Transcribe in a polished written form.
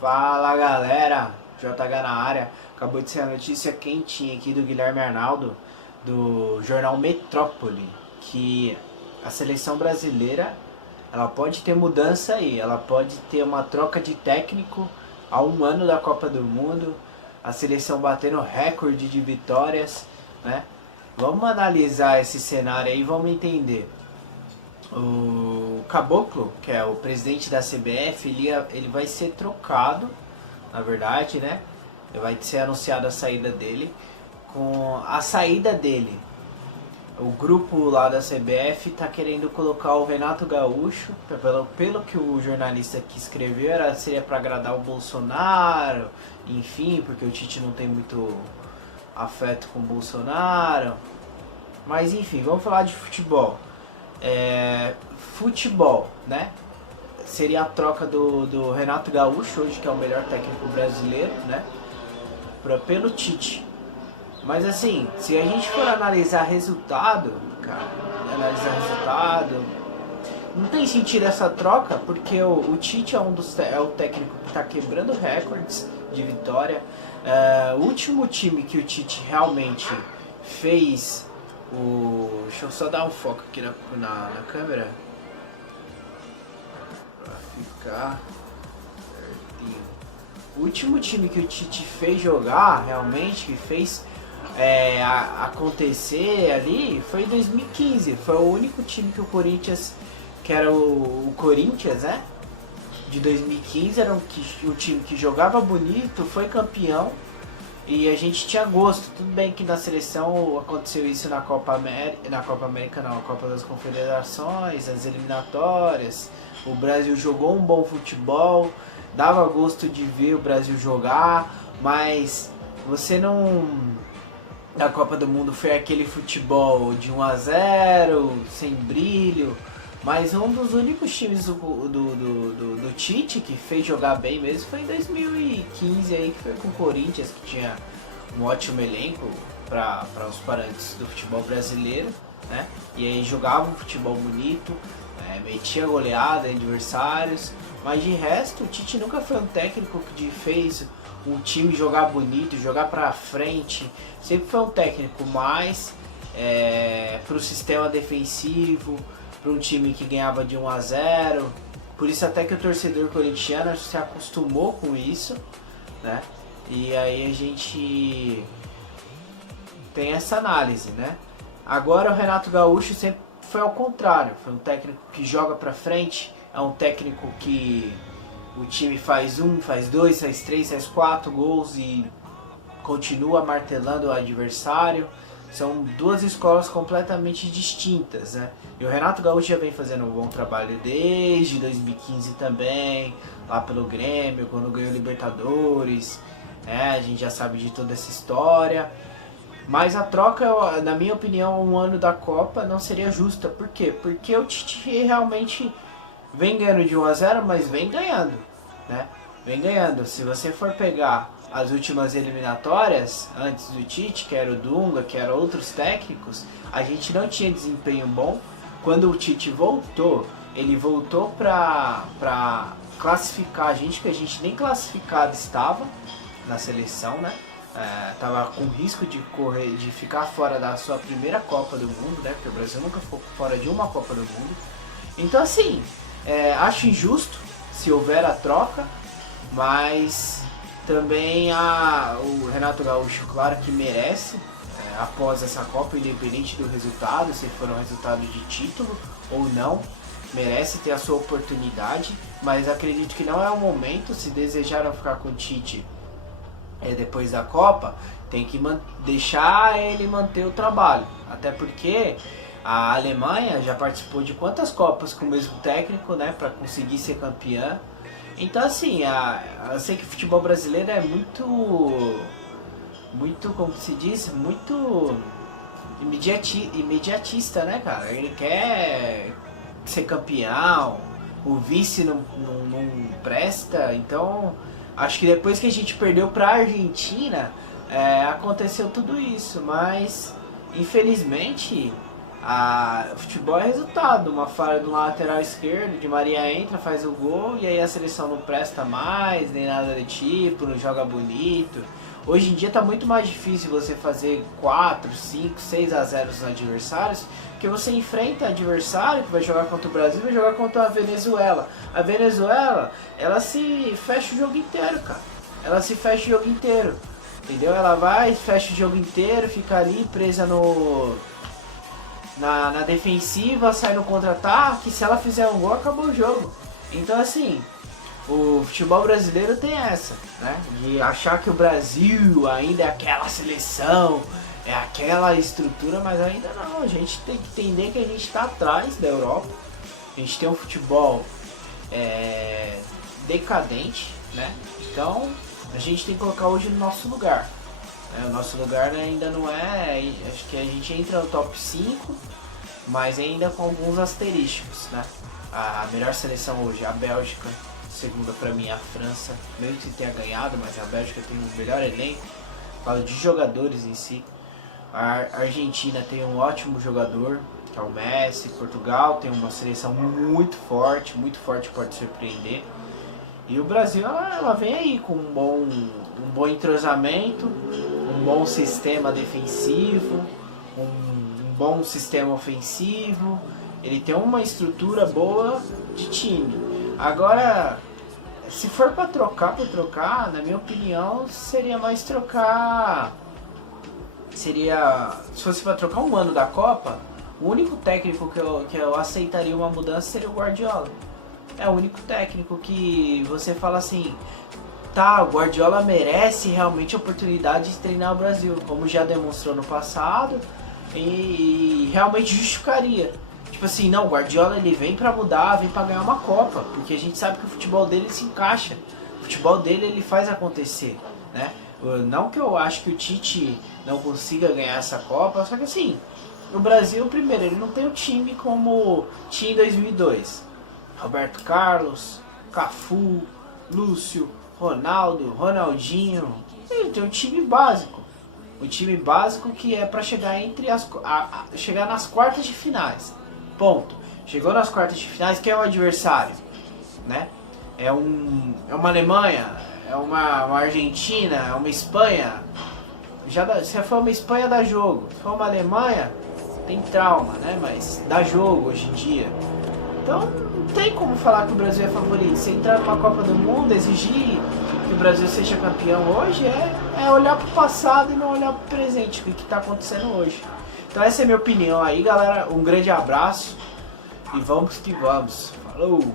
Fala galera, JH na área. Acabou de ser a notícia quentinha aqui do Guilherme Arnaldo, do jornal Metrópole, que a seleção brasileira ela pode ter mudança aí, ela pode ter uma troca de técnico a um ano da Copa do Mundo, a seleção batendo recorde de vitórias, né? Vamos analisar esse cenário aí, vamos entender. O Caboclo, que é o presidente da CBF, ele vai ser trocado, na verdade, né? Vai ser anunciada a saída dele. Com a saída dele, o grupo lá da CBF está querendo colocar o Renato Gaúcho, pelo que o jornalista que escreveu, seria para agradar o Bolsonaro, enfim, porque o Tite não tem muito afeto com o Bolsonaro. Mas enfim, vamos falar de futebol. Futebol, né? Seria a troca do Renato Gaúcho, hoje que é o melhor técnico brasileiro, né? Pelo Tite. Mas assim, se a gente for analisar resultado, cara, não tem sentido essa troca, porque o Tite é é o técnico que está quebrando recordes de vitória. O último time que o Tite realmente fez deixa eu só dar um foco aqui na câmera pra ficar certinho. O último time que o Tite fez jogar, realmente, que fez acontecer ali, foi em 2015. Foi o único time que o Corinthians, que era o Corinthians, né? De 2015, era o time que jogava bonito, foi campeão. E a gente tinha gosto. Tudo bem que na seleção aconteceu isso na Copa América não, a Copa das Confederações, as eliminatórias. O Brasil jogou um bom futebol, dava gosto de ver o Brasil jogar, mas você não... A Copa do Mundo foi aquele futebol de 1-0, sem brilho. Mas um dos únicos times do Tite que fez jogar bem mesmo foi em 2015 aí, que foi com o Corinthians, que tinha um ótimo elenco para os parâmetros do futebol brasileiro, né? E aí jogava um futebol bonito, metia goleada em adversários, mas de resto o Tite nunca foi um técnico que fez o time jogar bonito, jogar para frente. Sempre foi um técnico mais para o sistema defensivo, para um time que ganhava de 1-0, por isso até que o torcedor corintiano se acostumou com isso, né? E aí a gente tem essa análise, né? Agora o Renato Gaúcho sempre foi ao contrário, foi um técnico que joga para frente, é um técnico que o time faz 1, faz 2, faz 3, faz 4 gols e continua martelando o adversário. São duas escolas completamente distintas, né? E o Renato Gaúcho já vem fazendo um bom trabalho desde 2015 também, lá pelo Grêmio, quando ganhou Libertadores, né? A gente já sabe de toda essa história. Mas a troca, na minha opinião, um ano da Copa não seria justa. Por quê? Porque o Tite realmente vem ganhando de 1-0, mas vem ganhando, né? Vem ganhando. Se você for pegar as últimas eliminatórias, antes do Tite, que era o Dunga, que eram outros técnicos, a gente não tinha desempenho bom. Quando o Tite voltou, ele voltou para classificar a gente, que a gente nem classificado estava na seleção, né? Tava com risco de ficar fora da sua primeira Copa do Mundo, né? Porque o Brasil nunca ficou fora de uma Copa do Mundo. Então assim, acho injusto se houver a troca, mas também o Renato Gaúcho, claro que merece, após essa Copa, independente do resultado, se for um resultado de título ou não, merece ter a sua oportunidade, mas acredito que não é o momento. Se desejaram ficar com o Tite depois da Copa, tem que deixar ele manter o trabalho, até porque a Alemanha já participou de quantas Copas com o mesmo técnico, né, para conseguir ser campeã. Então assim, eu sei que o futebol brasileiro é muito, como se diz, muito imediatista, né, cara? Ele quer ser campeão, o vice não presta. Então acho que depois que a gente perdeu para a Argentina, aconteceu tudo isso, mas infelizmente O futebol é resultado, uma falha do lateral esquerdo, de Maria entra, faz o gol e aí a seleção não presta mais, nem nada do tipo, não joga bonito. Hoje em dia tá muito mais difícil você fazer 4, 5, 6 a 0 nos adversários, porque você enfrenta adversário que vai jogar contra o Brasil, vai jogar contra a Venezuela. A Venezuela, ela se fecha o jogo inteiro, cara. Ela se fecha o jogo inteiro, entendeu? Ela vai, fecha o jogo inteiro, fica ali presa na defensiva, sai no contra-ataque, se ela fizer um gol, acabou o jogo. Então assim, o futebol brasileiro tem essa, né? De achar que o Brasil ainda é aquela seleção, é aquela estrutura, mas ainda não. A gente tem que entender que a gente está atrás da Europa. A gente tem um futebol decadente, né? Então a gente tem que colocar hoje no nosso lugar. O nosso lugar ainda não é, acho que a gente entra no top 5, mas ainda com alguns asterísticos, né? A melhor seleção hoje é a Bélgica, segunda pra mim é a França, mesmo que tenha ganhado, mas a Bélgica tem o melhor elenco, falo de jogadores em si. A Argentina tem um ótimo jogador, que é o Messi. Portugal tem uma seleção muito forte pode surpreender. E o Brasil, ela vem aí com um bom entrosamento, um bom sistema defensivo, um bom sistema ofensivo. Ele tem uma estrutura boa de time. Agora, se for para trocar, na minha opinião, seria mais trocar... se fosse para trocar um ano da Copa, o único técnico que eu aceitaria uma mudança seria o Guardiola. É o único técnico que você fala assim, tá, o Guardiola merece realmente a oportunidade de treinar o Brasil, como já demonstrou no passado, e realmente justificaria. Tipo assim, não, o Guardiola ele vem pra mudar, vem pra ganhar uma Copa, porque a gente sabe que o futebol dele se encaixa, o futebol dele ele faz acontecer, né? Não que eu acho que o Tite não consiga ganhar essa Copa, só que assim, o Brasil, primeiro, ele não tem um time como tinha em 2002. Roberto Carlos, Cafu, Lúcio, Ronaldo, Ronaldinho. Ele tem um time básico. Um time básico que é para chegar chegar nas quartas de finais. Ponto. Chegou nas quartas de finais, quem é o adversário? Né? É uma Alemanha, é uma Argentina, é uma Espanha. Se for uma Espanha dá jogo. Se for uma Alemanha, tem trauma, né? Mas dá jogo hoje em dia. Então não tem como falar que o Brasil é favorito. Se entrar numa Copa do Mundo, exigir que o Brasil seja campeão hoje é olhar pro passado e não olhar pro presente, o que tá acontecendo hoje. Então essa é a minha opinião aí, galera. Um grande abraço e vamos que vamos. Falou!